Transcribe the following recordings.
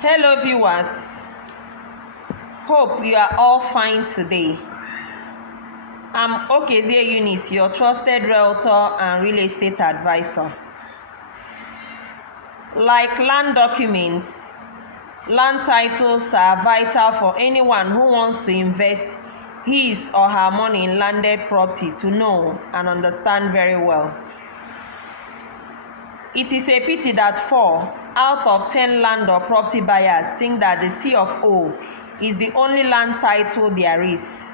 Hello viewers, hope you are all fine today. I'm Okezie Eunice, your trusted realtor and real estate advisor. Like land documents, land titles are vital for anyone who wants to invest his or her money in landed property to know and understand very well. It is a pity that 4 out of 10 land or property buyers think that the C of O is the only land title there is,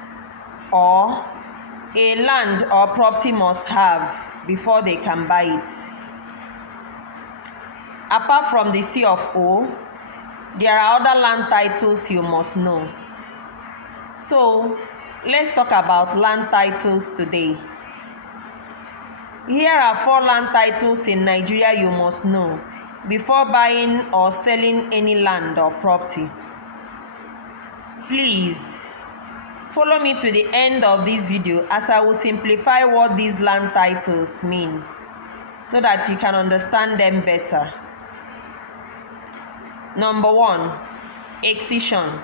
or a land or property must have before they can buy it. Apart from the C of O, there are other land titles you must know. So, let's talk about land titles today. Here are 4 land titles in Nigeria you must know before buying or selling any land or property. Please follow me to the end of this video as I will simplify what these land titles mean so that you can understand them better. Number 1, EXCISION.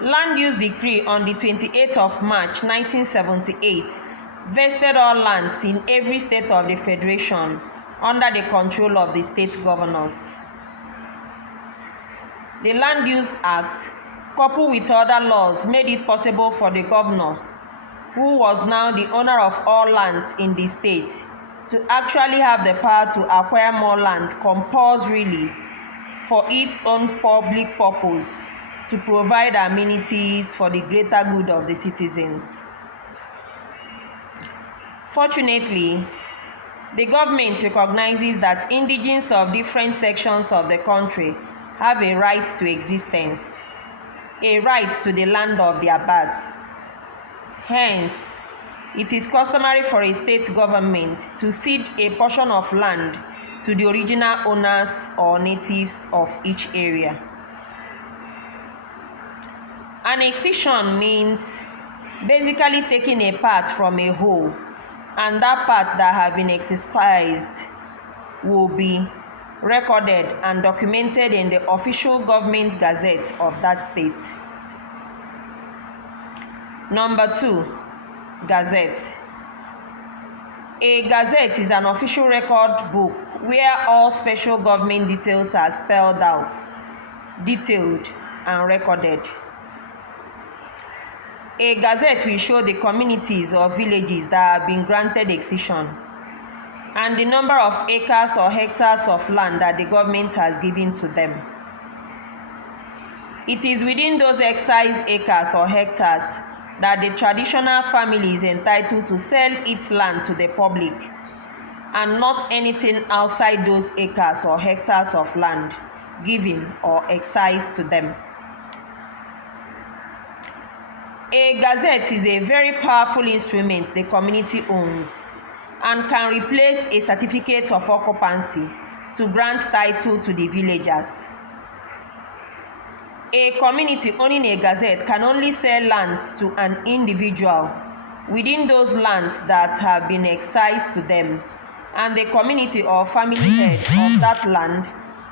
Land Use Decree on the 28th of March 1978 vested all lands in every state of the Federation under the control of the state governors. The Land Use Act, coupled with other laws, made it possible for the governor, who was now the owner of all lands in the state, to actually have the power to acquire more land compulsorily for its own public purpose, to provide amenities for the greater good of the citizens. Fortunately, the government recognizes that indigenes of different sections of the country have a right to existence, a right to the land of their birth. Hence, it is customary for a state government to cede a portion of land to the original owners or natives of each area. An excision means basically taking a part from a whole, and that part that has been exercised will be recorded and documented in the official government gazette of that state. Number 2, Gazette. A gazette is an official record book where all special government details are spelled out, detailed, and recorded. A gazette will show the communities or villages that have been granted excision and the number of acres or hectares of land that the government has given to them. It is within those excised acres or hectares that the traditional family is entitled to sell its land to the public, and not anything outside those acres or hectares of land given or excised to them. A gazette is a very powerful instrument the community owns and can replace a certificate of occupancy to grant title to the villagers. A community owning a gazette can only sell lands to an individual within those lands that have been excised to them, and the community or family head of that land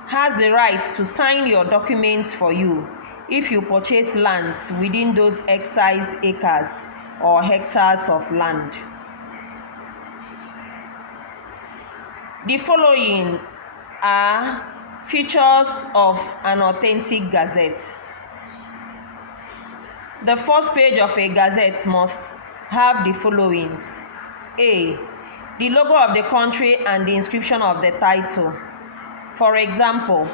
has the right to sign your documents for you if you purchase lands within those excised acres or hectares of land. The following are features of an authentic gazette. The first page of a gazette must have the followings. A. The logo of the country and the inscription of the title. For example,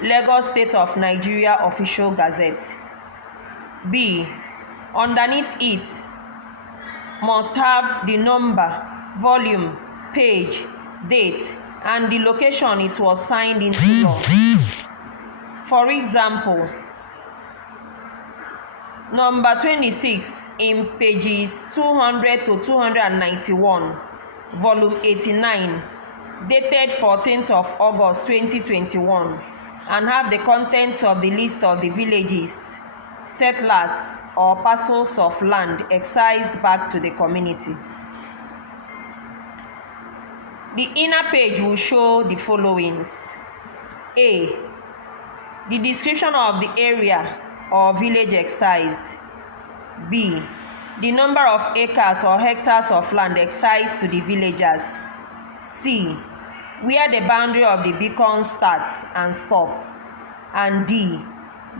Lagos State of Nigeria Official Gazette. B. Underneath it must have the number, volume, page, date, and the location it was signed into law. For example, number 26 in pages 200 to 291, volume 89, dated 14th of August 2021, and have the contents of the list of the villages, settlers, or parcels of land excised back to the community. The inner page will show the followings. A. The description of the area or village excised. B. The number of acres or hectares of land excised to the villagers. C. Where the boundary of the beacon starts and stops. And D.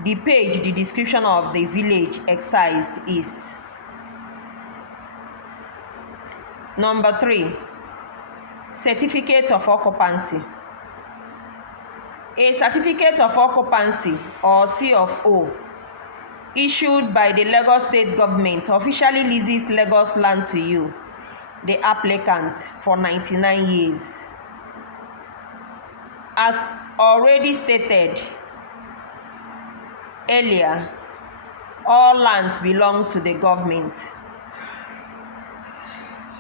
The page the description of the village excised is. Number 3. Certificate of occupancy. A certificate of occupancy, or C of O, issued by the Lagos State government officially leases Lagos land to you, the applicant, for 99 years. As already stated earlier, all lands belong to the government.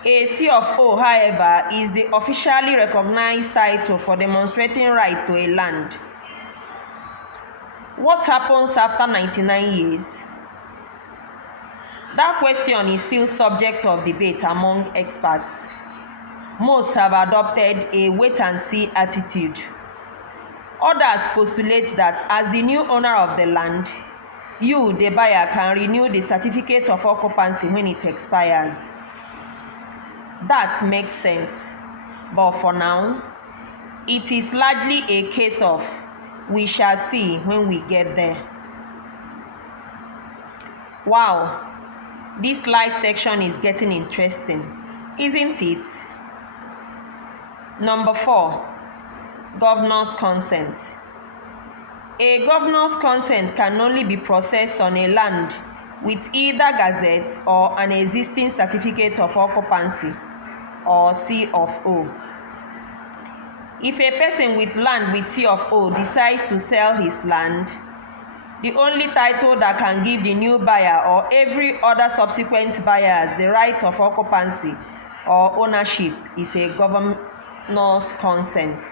A C of O, however, is the officially recognized title for demonstrating right to a land. What happens after 99 years? That question is still subject of debate among experts. Most have adopted a wait-and-see attitude. Others postulate that as the new owner of the land, you, the buyer, can renew the certificate of occupancy when it expires. That makes sense, but for now, it is largely a case of we shall see when we get there. Wow, this live section is getting interesting, isn't it? Number 4, governor's consent. A governor's consent can only be processed on a land with either gazette or an existing certificate of occupancy, or C of O. If a person with land with C of O decides to sell his land, the only title that can give the new buyer or every other subsequent buyers the right of occupancy or ownership is a governor's consent.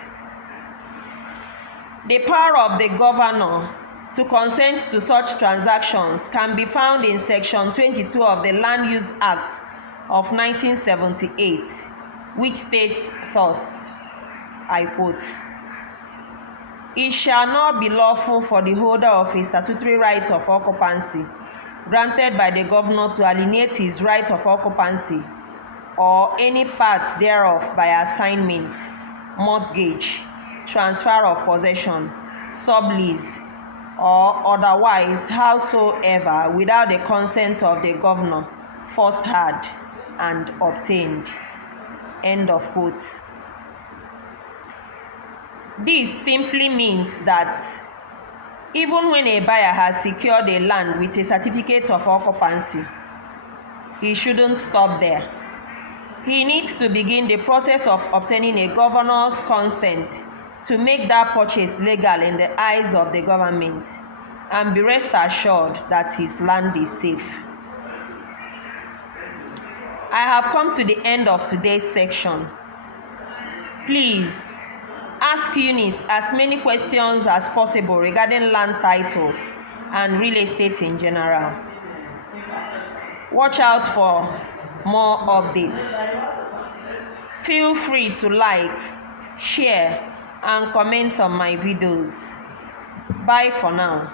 The power of the governor to consent to such transactions can be found in Section 22 of the Land Use Act of 1978, which states thus, I quote, "It shall not be lawful for the holder of a statutory right of occupancy granted by the governor to alienate his right of occupancy or any part thereof by assignment, mortgage, transfer of possession, sublease, or otherwise howsoever without the consent of the governor first had and obtained." End of quote. This simply means that even when a buyer has secured a land with a certificate of occupancy, he shouldn't stop there. He needs to begin the process of obtaining a governor's consent to make that purchase legal in the eyes of the government, and be rest assured that his land is safe. I have come to the end of today's section. Please ask Eunice as many questions as possible regarding land titles and real estate in general. Watch out for more updates. Feel free to like, share, and comment on my videos. Bye for now.